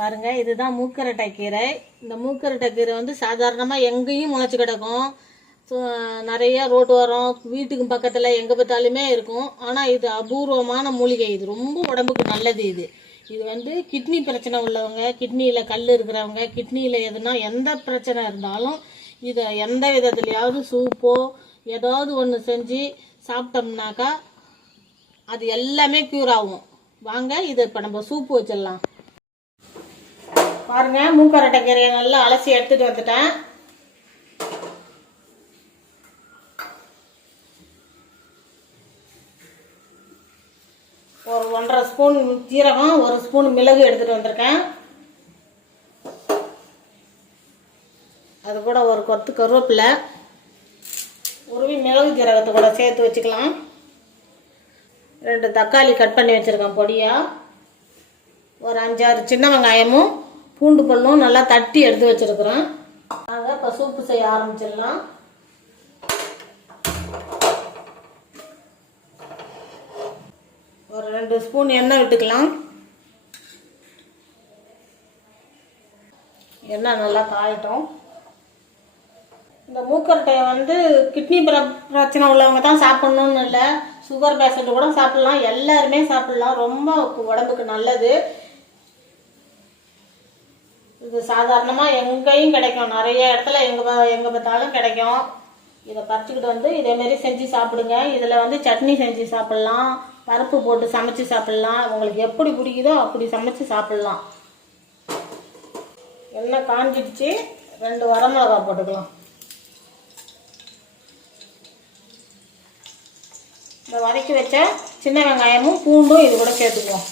பாருங்கள், இதுதான் மூக்கரட்டை கீரை. இந்த மூக்கரட்டை கீரை வந்து சாதாரணமாக எங்கேயும் முளைச்சி கிடக்கும். நிறைய ரோட்டு ஓரம், வீட்டுக்கு பக்கத்தில் எங்கே பார்த்தாலுமே இருக்கும். ஆனால் இது அபூர்வமான மூலிகை. இது ரொம்ப உடம்புக்கு நல்லது. இது வந்து கிட்னி பிரச்சனை உள்ளவங்க, கிட்னியில் கல் இருக்கிறவங்க, கிட்னியில் எதுனா எந்த பிரச்சனை இருந்தாலும் இதை எந்த விதத்துலையாவது சூப்போ ஏதாவது ஒன்று செஞ்சு சாப்பிட்டோம்னாக்கா அது எல்லாமே க்யூர் ஆகும். வாங்க, இதை இப்போ நம்ம சூப்பு வச்சிடலாம். பாருங்கள், மூக்கரட்டை கீரையை நல்லா அலசி எடுத்துகிட்டு வந்துட்டேன். ஒரு 1.5 ஸ்பூன் ஜீரகம், 1 ஸ்பூன் மிளகு எடுத்துகிட்டு வந்திருக்கேன். அது கூட ஒரு கொத்து கருவேப்பிலை, உருவி மிளகு ஜீரகத்தை கூட சேர்த்து வச்சுக்கலாம். 2 தக்காளி கட் பண்ணி வச்சுருக்கேன் பொடியாக. ஒரு 5-6 சின்ன வெங்காயமும் பூண்டு பல்லும் நல்லா தட்டி எடுத்து வச்சுருக்குறேன். நாங்கள் இப்போ சூப்பு செய்ய ஆரம்பிச்சிடலாம். ஒரு 2 ஸ்பூன் எண்ணெய் விட்டுக்கலாம். எண்ணெய் நல்லா காயட்டும். இந்த மூக்கரட்டையை வந்து கிட்னி பிரச்சனை உள்ளவங்க தான் சாப்பிட்ணுன்னு இல்லை, சுகர் பேஷண்ட் கூட சாப்பிட்லாம், எல்லாருமே சாப்பிட்லாம். ரொம்ப உடம்புக்கு நல்லது. இது சாதாரணமாக எங்கேயும் கிடைக்கும், நிறைய இடத்துல எங்கே பார்த்தாலும் கிடைக்கும். இதை பறிச்சுக்கிட்டு வந்து இதேமாரி செஞ்சு சாப்பிடுங்க. இதில் வந்து சட்னி செஞ்சு சாப்பிட்லாம், பருப்பு போட்டு சமைச்சு சாப்பிட்லாம். உங்களுக்கு எப்படி பிடிக்குதோ அப்படி சமைச்சு சாப்பிட்லாம். எண்ணெய் காஞ்சிடுச்சு. 2 வரமிளகா போட்டுக்கலாம். இந்த வதக்கி வச்ச சின்ன வெங்காயமும் பூண்டும் இது கூட சேர்த்துக்குவோம்.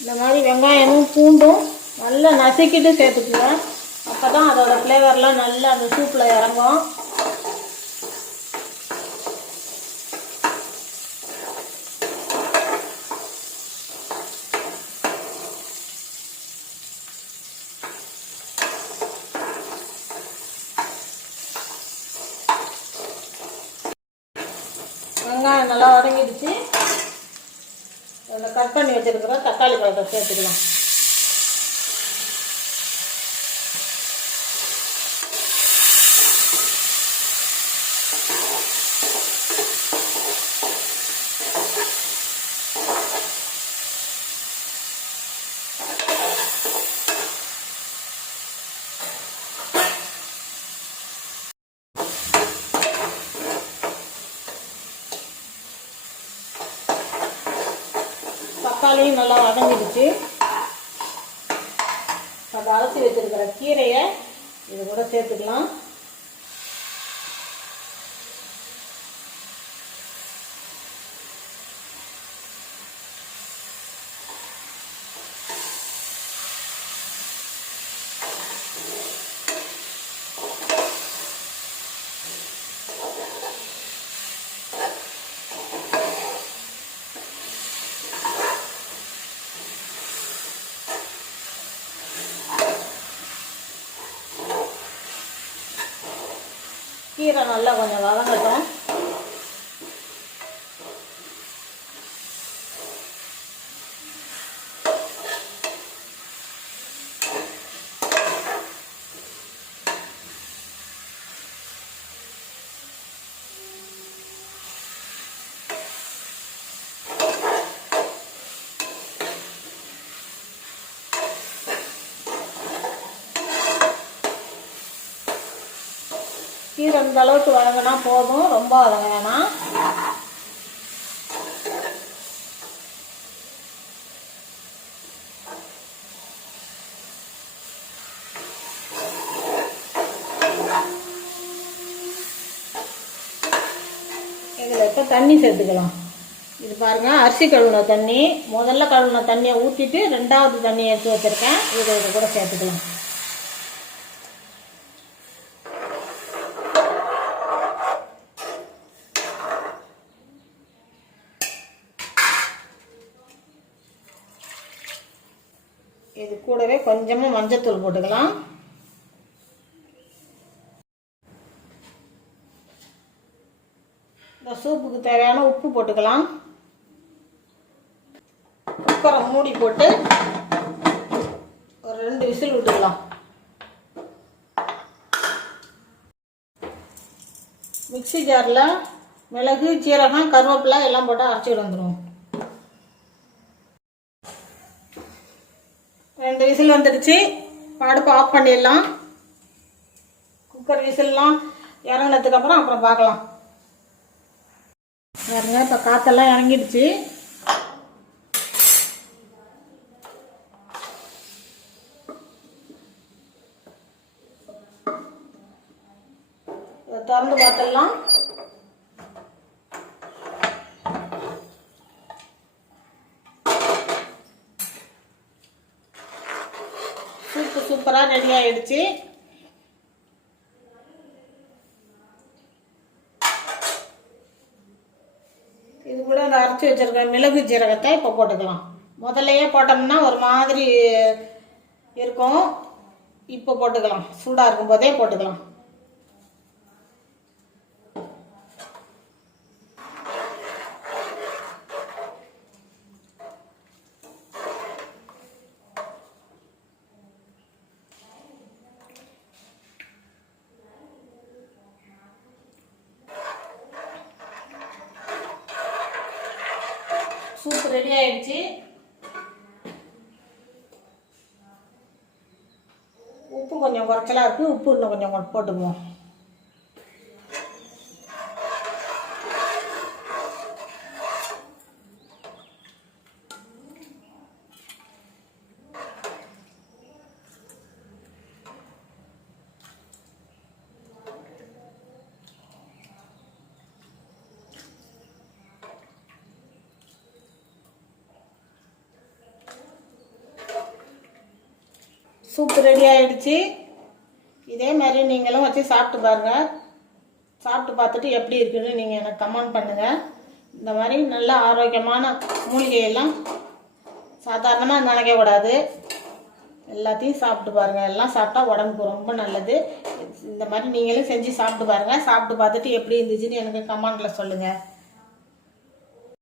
இந்த மாதிரி வெங்காயமும் பூண்டும் நல்லா நசுக்கிட்டு சேர்த்துக்குவேன். அப்போ தான் அதோட ஃப்ளேவர்லாம் நல்லா அந்த சூப்பில் இறங்கும். வெங்காயம் நல்லா வதங்கிடுச்சு. அதில் கட் பண்ணி வச்சுருக்கிற தக்காளி பழத்தை சேர்த்துக்கலாம். தக்காளியும் நல்லா வதங்கிடுச்சு. அதை அரைச்சி வச்சிருக்கிற கீரையை இது கூட சேர்த்துக்கலாம். கீரை நல்லா கொஞ்சம் வதங்கட்டும். கீரை இந்த அளவுக்கு வதங்கினா போதும், ரொம்ப வதங்க வேணாம். இப்போ தண்ணி சேர்த்துக்கலாம். இது பாருங்கள், அரிசி கழுவுன தண்ணி. முதல்ல கழுவுன தண்ணியை ஊற்றிட்டு 2வது தண்ணியை எடுத்து வச்சுருக்கேன். இது கூட சேர்த்துக்கலாம். இது கூடவே கொஞ்சமாக மஞ்சத்தூள் போட்டுக்கலாம். இந்த சூப்புக்கு தேவையான உப்பு போட்டுக்கலாம். குக்கரை மூடி போட்டு ஒரு 2 விசில் விட்டுக்கலாம். மிக்ஸி ஜாரில் மிளகு, சீரகம், கருவேப்பிலை எல்லாம் போட்டு அரைச்சிட்டு வந்துடும். 2 விசில் வந்துடுச்சு. அடுப்பு ஆஃப் பண்ணிடலாம். குக்கர் விசில்லாம் இறங்கினதுக்கு அப்புறம் பார்க்கலாம். பாருங்க, இப்போ காற்றெல்லாம் இறங்கிடுச்சு. இதை திறந்து பார்த்துடலாம். சூப்பராக ரெடி ஆயிடுச்சு. இது கூட இந்த அரைச்சி வச்சிருக்க மிளகு ஜீரகத்தை இப்போ போட்டுக்கலாம். முதல்லையே போட்டோம்னா ஒரு மாதிரி இருக்கும். இப்போ போட்டுக்கலாம். சூடாக இருக்கும் போதே போட்டுக்கலாம். சூப் ரெடி ஆயிடுச்சு. உப்பு கொஞ்சம் குறைச்சலா இருக்கு. உப்பு இன்னும் கொஞ்சம் போட்டுக்குவோம். சூப் ரெடி ஆயிடுச்சு. இதே மாதிரி நீங்களும் வச்சு சாப்பிட்டு பாருங்கள். சாப்பிட்டு பார்த்துட்டு எப்படி இருக்குன்னு நீங்கள் எனக்கு கமெண்ட் பண்ணுங்கள். இந்த மாதிரி நல்ல ஆரோக்கியமான மூலிகையெல்லாம் சாதாரணமாக நினைக்கக்கூடாது. எல்லாத்தையும் சாப்பிட்டு பாருங்கள். எல்லாம் சாப்பிட்டா உடம்புக்கு ரொம்ப நல்லது. இந்த மாதிரி நீங்களும் செஞ்சு சாப்பிட்டு பாருங்கள். சாப்பிட்டு பார்த்துட்டு எப்படி இருந்துச்சுன்னு எனக்கு கமெண்ட்டில் சொல்லுங்கள்.